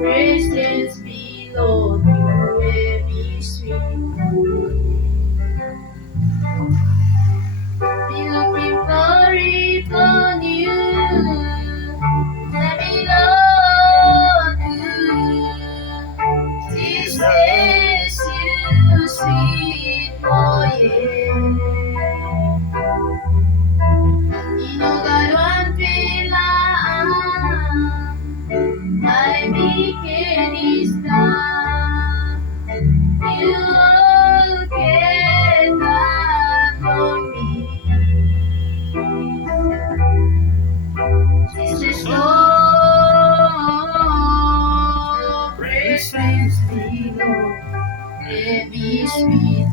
Presence below you every sweet. Be looking for it on you. Let me love you. Jesus, you sweet boy. Inogawan pilaan ay bikinista. You all get that from me. Jesus, Lord, presence below every sweet.